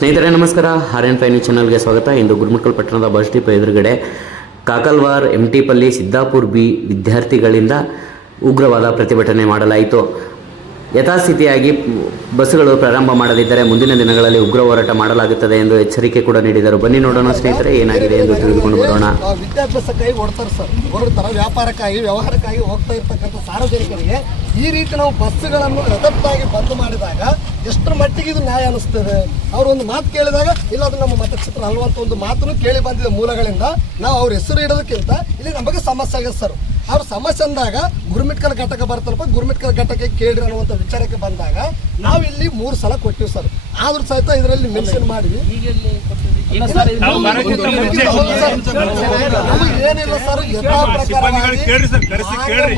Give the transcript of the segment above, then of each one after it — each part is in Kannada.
ಸ್ನೇಹಿತರೆ ನಮಸ್ಕಾರ, ಆರ್ಯನ್ ಫೈ ನ್ಯೂಸ್ ಚಾನಲ್ಗೆ ಸ್ವಾಗತ. ಇಂದು ಗುರುಮಠಕಲ್ ಪಟ್ಟಣದ ಬಸ್ ಡಿಪೋ ಎದುರುಗಡೆ ಕಾಕಲ್ವಾರ್ ಎಂಟಿಪಲ್ಲಿ ಸಿದ್ದಾಪುರ್ ಬಿ ವಿದ್ಯಾರ್ಥಿಗಳಿಂದ ಉಗ್ರವಾದ ಪ್ರತಿಭಟನೆ ಮಾಡಲಾಯಿತು. ಯಥಾಸ್ಥಿತಿಯಾಗಿ ಬಸ್ಸುಗಳು ಪ್ರಾರಂಭ ಮಾಡದಿದ್ದರೆ ಮುಂದಿನ ದಿನಗಳಲ್ಲಿ ಉಗ್ರ ಹೋರಾಟ ಮಾಡಲಾಗುತ್ತದೆ ಎಂದು ಎಚ್ಚರಿಕೆ ಕೂಡ ನೀಡಿದರು. ಬನ್ನಿ ನೋಡೋಣ ಸ್ನೇಹಿತರೆ ಏನಾಗಿದೆ ಎಂದು ತಿಳಿದುಕೊಂಡು ಬರೋಣ. ವಿದ್ಯಾಭ್ಯಾಸಕ್ಕಾಗಿ ಓಡ್ತಾರೆ ಸರ್, ಹೊರಡ್ತಾರೆ ವ್ಯಾಪಾರಕ್ಕಾಗಿ ವ್ಯವಹಾರಕ್ಕಾಗಿ ಹೋಗ್ತಾ ಇರ್ತಕ್ಕಂಥ ಸಾರ್ವಜನಿಕರಿಗೆ ಈ ರೀತಿ ನಾವು ಬಸ್ಸುಗಳನ್ನು ಯಥಾರ್ಥವಾಗಿ ಬಂದ್ ಮಾಡಿದಾಗ ಎಷ್ಟರ ಮಟ್ಟಿಗೆ ಇದು ನ್ಯಾಯ ಅನಿಸ್ತದೆ. ಅವರು ಒಂದು ಮಾತು ಕೇಳಿದಾಗ ಇಲ್ಲ ಅದು ನಮ್ಮ ಮತಕ್ಷೇತ್ರ ಅಲ್ವಂತ ಒಂದು ಮಾತನ್ನು ಕೇಳಿ ಬಂದಿದೆ ಮೂಲಗಳಿಂದ. ನಾವು ಅವ್ರ ಹೆಸರು ಇಡೋದಕ್ಕಿಂತ ಇಲ್ಲಿ ನಮಗೆ ಸಮಸ್ಯೆ ಆಗಿದೆ ಸರ್. ಅವ್ರ ಸಮಸ್ಯೆ ಅಂದಾಗ ಗುರುಮಿಟ್ಕಲ್ ಘಟಕ ಬರ್ತಾರಪ್ಪ, ಗುರುಮಿಟ್ಕಲ್ ಘಟಕ ಕೇಳ್ರಿ ಅನ್ನುವಂಥ ವಿಚಾರಕ್ಕೆ ಬಂದಾಗ ನಾವು ಇಲ್ಲಿ 3 ಸಲ ಕೊಟ್ಟಿವಿ ಸರ್. ಆದ್ರೂ ಸಹಿತ ಇದರಲ್ಲಿ ಮೆನ್ಷನ್ ಮಾಡಿ ಏನಿಲ್ಲ ಸರ್. ಯಥಾ ಪ್ರಕಾರವಾಗಿ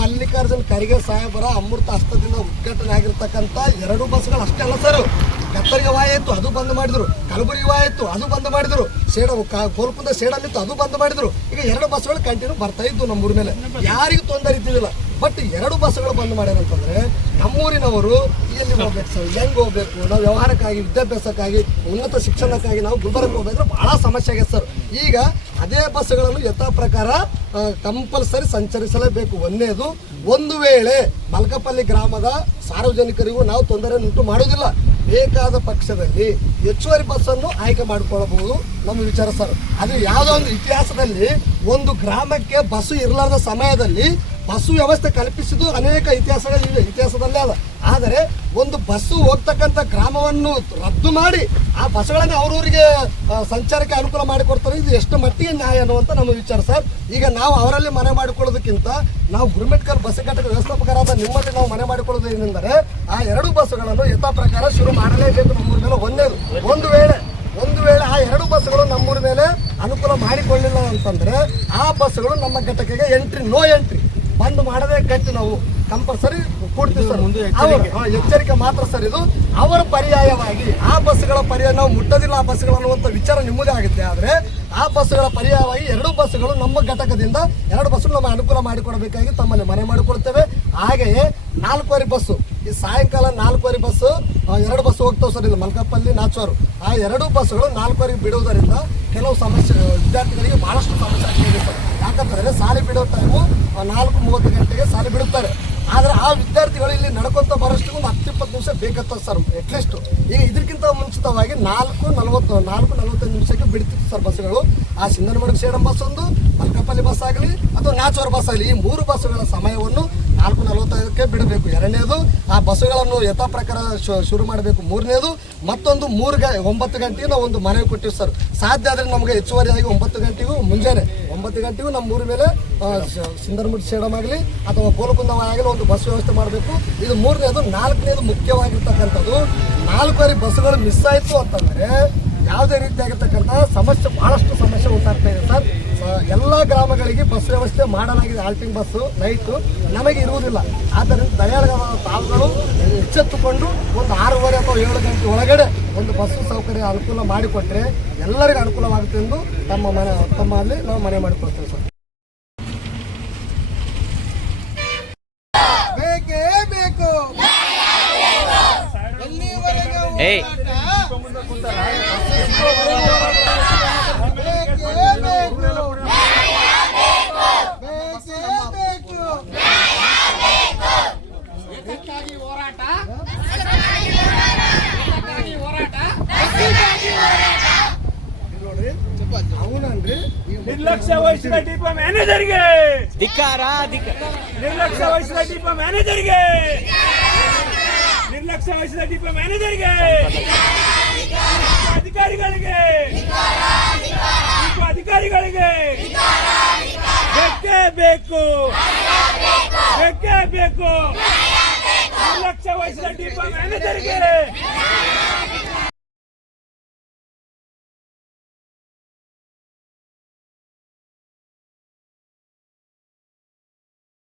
ಮಲ್ಲಿಕಾರ್ಜುನ್ ಖರ್ಗೆ ಸಾಹೇಬರ ಅಮೃತ ಹಸ್ತದಿಂದ ಉದ್ಘಾಟನೆ ಆಗಿರ್ತಕ್ಕಂಥ 2 ಬಸ್ಗಳು ಅಷ್ಟೇ ಅಲ್ಲ ಸರ್. ಕತ್ತರಿಗೆ ವಾಯಿತ್ತು, ಅದು ಬಂದ್ ಮಾಡಿದ್ರು. ಕಲಬುರಗಿ ವಾಯಿತ್ತು, ಅದು ಬಂದ್ ಮಾಡಿದ್ರು. ಕೋಲ್ಕುಂದ ಸೇಡಲ್ಲಿತ್ತು, ಅದು ಬಂದ್ ಮಾಡಿದ್ರು. ಈಗ 2 ಬಸ್ಗಳು ಕಂಟಿನ್ಯೂ ಬರ್ತಾ ಇದ್ದು ನಮ್ಮೂರ ಮೇಲೆ, ಯಾರಿಗೂ ತೊಂದರೆ ಇದ್ದಿದ್ದಿಲ್ಲ. ಬಟ್ 2 ಬಸ್ಗಳು ಬಂದ್ ಮಾಡ್ಯಾರಂತಂದ್ರೆ ನಮ್ಮೂರಿನವರು ಎಲ್ಲಿ ಹೋಗ್ಬೇಕು ಸರ್, ಹೆಂಗ್ ಹೋಗ್ಬೇಕು? ನಾವು ವ್ಯವಹಾರಕ್ಕಾಗಿ, ವಿದ್ಯಾಭ್ಯಾಸಕ್ಕಾಗಿ, ಉನ್ನತ ಶಿಕ್ಷಣಕ್ಕಾಗಿ ನಾವು ಗುಲ್ಬರ್ಗ ಹೋಗ್ಬೇಕಂದ್ರೆ ಬಹಳ ಸಮಸ್ಯೆ ಆಗಿದೆ ಸರ್. ಈಗ ಅದೇ ಬಸ್ಗಳನ್ನು ಯಥಾ ಪ್ರಕಾರ ಕಂಪಲ್ಸರಿ ಸಂಚರಿಸಲೇಬೇಕು. ಒಂದೇದು, ಒಂದು ವೇಳೆ ಮಲ್ಕಪಲ್ಲಿ ಗ್ರಾಮದ ಸಾರ್ವಜನಿಕರಿಗೂ ನಾವು ತೊಂದರೆ ಉಂಟು ಮಾಡೋದಿಲ್ಲ. ಬೇಕಾದ ಪಕ್ಷದಲ್ಲಿ ಹೆಚ್ಚುವರಿ ಬಸ್ಸನ್ನು ಆಯ್ಕೆ ಮಾಡಿಕೊಳ್ಳಬಹುದು ನಮ್ಮ ವಿಚಾರ ಸರ್. ಅದು ಯಾವುದೋ ಒಂದು ಇತಿಹಾಸದಲ್ಲಿ ಒಂದು ಗ್ರಾಮಕ್ಕೆ ಬಸ್ಸು ಇರಲಾರದ ಸಮಯದಲ್ಲಿ ಬಸ್ಸು ವ್ಯವಸ್ಥೆ ಕಲ್ಪಿಸಿದ್ದು ಅನೇಕ ಇತಿಹಾಸಗಳಿವೆ, ಇತಿಹಾಸದಲ್ಲೇ ಅದ. ಆದರೆ ಒಂದು ಬಸ್ಸು ಹೋಗ್ತಕ್ಕಂಥ ಗ್ರಾಮವನ್ನು ರದ್ದು ಮಾಡಿ ಆ ಬಸ್ಸುಗಳನ್ನೇ ಅವರವರಿಗೆ ಸಂಚಾರಕ್ಕೆ ಅನುಕೂಲ ಮಾಡಿಕೊಡ್ತಾರೆ. ಇದು ಎಷ್ಟು ಮಟ್ಟಿಗೆ ನ್ಯಾಯ ಅನ್ನುವಂಥ ನಮ್ಮ ವಿಚಾರ ಸರ್. ಈಗ ನಾವು ಅವರಲ್ಲಿ ಮನೆ ಮಾಡಿಕೊಳ್ಳೋದಕ್ಕಿಂತ ನಾವು ಗುರುಮಿಟ್ಕಲ್ ಬಸ್ ಘಟಕ ವ್ಯವಸ್ಥಾಪಕರಾದ ನಿಮ್ಮಲ್ಲಿ ನಾವು ಮನೆ ಮಾಡಿಕೊಳ್ಳೋದು ಏನೆಂದರೆ ಆ 2 ಬಸ್ಸುಗಳನ್ನು ಯಥಾ ಪ್ರಕಾರ ಶುರು ಮಾಡಲೇಬೇಕು ನಮ್ಮೂರ ಮೇಲೆ. ಒಂದು ವೇಳೆ ಆ 2 ಬಸ್ಸುಗಳು ನಮ್ಮೂರ ಮೇಲೆ ಅನುಕೂಲ ಮಾಡಿಕೊಳ್ಳಿಲ್ಲ ಅಂತಂದ್ರೆ ಆ ಬಸ್ಸುಗಳು ನಮ್ಮ ಘಟಕಕ್ಕೆ ನೋ ಎಂಟ್ರಿ ಬಂದ್ ಮಾಡದೇ ಗಟ್ಟಿ ನಾವು ಕಂಪಲ್ಸರಿ ಕೊಡ್ತೀವಿ ಸರ್. ಎಚ್ಚರಿಕೆ ಮಾತ್ರ ಸರ್. ಇದು ಅವರ ಪರ್ಯಾಯವಾಗಿ ಆ ಬಸ್ಸುಗಳ ಪರ್ಯಾಯ ನಾವು ಮುಟ್ಟೋದಿಲ್ಲ ಆ ಬಸ್ಸುಗಳು ಅನ್ನುವಂಥ ವಿಚಾರ ನಿಮ್ಮದೇ ಆಗುತ್ತೆ. ಆದರೆ ಆ ಬಸ್ಸುಗಳ ಪರ್ಯಾಯವಾಗಿ 2 ಬಸ್ಸುಗಳು ನಮ್ಮ ಘಟಕದಿಂದ 2 ಬಸ್ಸುಗಳು ನಮ್ಮ ಅನುಕೂಲ ಮಾಡಿಕೊಡಬೇಕಾಗಿ ತಮ್ಮಲ್ಲಿ ಮನೆ ಮಾಡಿಕೊಡ್ತೇವೆ. ಹಾಗೆಯೇ 4 ಬಸ್ಸು ಈ ಸಾಯಂಕಾಲ 4 ಬಸ್ಸು 2 ಬಸ್ ಹೋಗ್ತಾವೆ ಸರ್. ಇಲ್ಲಿ ಮಲ್ಕಪಲ್ಲಿ ನಾಚೋರು ಆ 2 ಬಸ್ಸುಗಳು 4 ಬಿಡುವುದರಿಂದ ಕೆಲವು ಸಮಸ್ಯೆ ವಿದ್ಯಾರ್ಥಿಗಳಿಗೆ ಬಹಳಷ್ಟು ಸಮಸ್ಯೆ ಆಗ್ತಿದೆ ಸರ್. ಯಾಕಂತಂದರೆ ಸಾಲಿ ಬಿಡೋ ಟೈಮು 4:30 ಗಂಟೆಗೆ ಸಾಲಿ ಬಿಡುತ್ತಾರೆ. ಆದರೆ ಆ ವಿದ್ಯಾರ್ಥಿಗಳು ಇಲ್ಲಿ ನಡ್ಕೊಂತ ಬರೋಷ್ಟು ಒಂದು 10-20 ನಿಮಿಷ ಬೇಕಾಗ್ತದೆ ಸರ್ ಅಟ್ಲೀಸ್ಟ್. ಈಗ ಇದಕ್ಕಿಂತ ಮುಂಚಿತವಾಗಿ 4:45 ನಿಮಿಷಕ್ಕೆ ಬಿಡ್ತಿತ್ತು ಸರ್ ಬಸ್ಸುಗಳು. ಆ ಸಿಂಧನಮಡುಗು ಸೇಡಂ ಬಸ್ ಒಂದು, ಮಲ್ಕಪಲ್ಲಿ ಬಸ್ ಆಗಲಿ ಅಥವಾ ನಾಚೋರ್ ಬಸ್ ಆಗಲಿ, ಈ 3 ಬಸ್ಸುಗಳ ಸಮಯವನ್ನು 4:45ಕ್ಕೆ ಬಿಡಬೇಕು. 2ನೇದು ಆ ಬಸ್ಸುಗಳನ್ನು ಯಥಾ ಪ್ರಕಾರ ಶುರು ಮಾಡಬೇಕು. 3ನೇದು ಮತ್ತೊಂದು 9 ಗಂಟೆಗೆ ನಾವು ಒಂದು ಮನವಿ ಕೊಟ್ಟಿವಿ ಸರ್. ಸಾಧ್ಯ ಆದರೆ ನಮಗೆ ಹೆಚ್ಚುವರಿಯಾಗಿ 9 ಗಂಟೆಗೂ ಮುಂಜಾನೆ 9 ಗಂಟೆಗೂ ನಮ್ಮ ಊರ ಮೇಲೆ ಸಿಂಧನಮಡುಗು ಸೇಡಂ ಆಗಲಿ ಅಥವಾ ಗೋಲಕುಂದ ಆಗಲಿ ಒಂದು ಬಸ್ ವ್ಯವಸ್ಥೆ ಮಾಡಬೇಕು. ಇದು 3ನೇದು. 4ನೇದು ಮುಖ್ಯವಾಗಿರ್ತಕ್ಕಂಥದ್ದು 4 ಬಸ್ಸುಗಳು ಮಿಸ್ ಆಯಿತು ಅಂತಂದರೆ ಯಾವುದೇ ರೀತಿಯಾಗಿರ್ತಕ್ಕಂಥ ಸಮಸ್ಯೆ, ಬಹಳಷ್ಟು ಸಮಸ್ಯೆ ಉಂಟಾಗ್ತಾ ಇದೆ ಸರ್. ಎಲ್ಲ ಗ್ರಾಮಗಳಿಗೆ ಬಸ್ ವ್ಯವಸ್ಥೆ ಮಾಡಲಾಗಿದೆ. ಆಲ್ಟಿಂಗ್ ಬಸ್ಸು ನೈಟು ನಮಗೆ ಇರುವುದಿಲ್ಲ. ಆದ್ದರಿಂದ ದಯಾಳಗಳ ತಾವುಗಳು ಎಚ್ಚೆತ್ತುಕೊಂಡು ಒಂದು 6:30 ಅಥವಾ 7 ಗಂಟೆ ಒಳಗಡೆ ಒಂದು ಬಸ್ಸು ಸೌಕರ್ಯ ಅನುಕೂಲ ಮಾಡಿಕೊಟ್ರೆ ಎಲ್ಲರಿಗೂ ಅನುಕೂಲವಾಗುತ್ತೆ ಎಂದು ತಮ್ಮಲ್ಲಿ ನಾವು ಮನೆ ಮಾಡಿಕೊಡ್ತೇವೆ ಸರ್. ಬೇಕೇ ಬೇಕು ಅವನನ್ರಿ ನಿರ್ಲಕ್ಷ್ಯ ವಹಿಸಿದ ಡಿಪೋ ಮ್ಯಾನೇಜರ್ಗೆ ಧಿಕ್ಕಾರ. ನಿರ್ಲಕ್ಷ್ಯ ವಹಿಸಿದ ಡಿಪೋ ಮ್ಯಾನೇಜರ್ಗೆ, ನಿರ್ಲಕ್ಷ್ಯ ವಹಿಸಿದ ಡಿಪೋ ಮ್ಯಾನೇಜರ್ಗೆ, ಅಧಿಕಾರಿಗಳಿಗೆ ಬೇಕೇ ಬೇಕು. ನಿರ್ಲಕ್ಷ್ಯ ವಹಿಸಿದ ಡಿಪೋ ಮ್ಯಾನೇಜರ್ಗೆ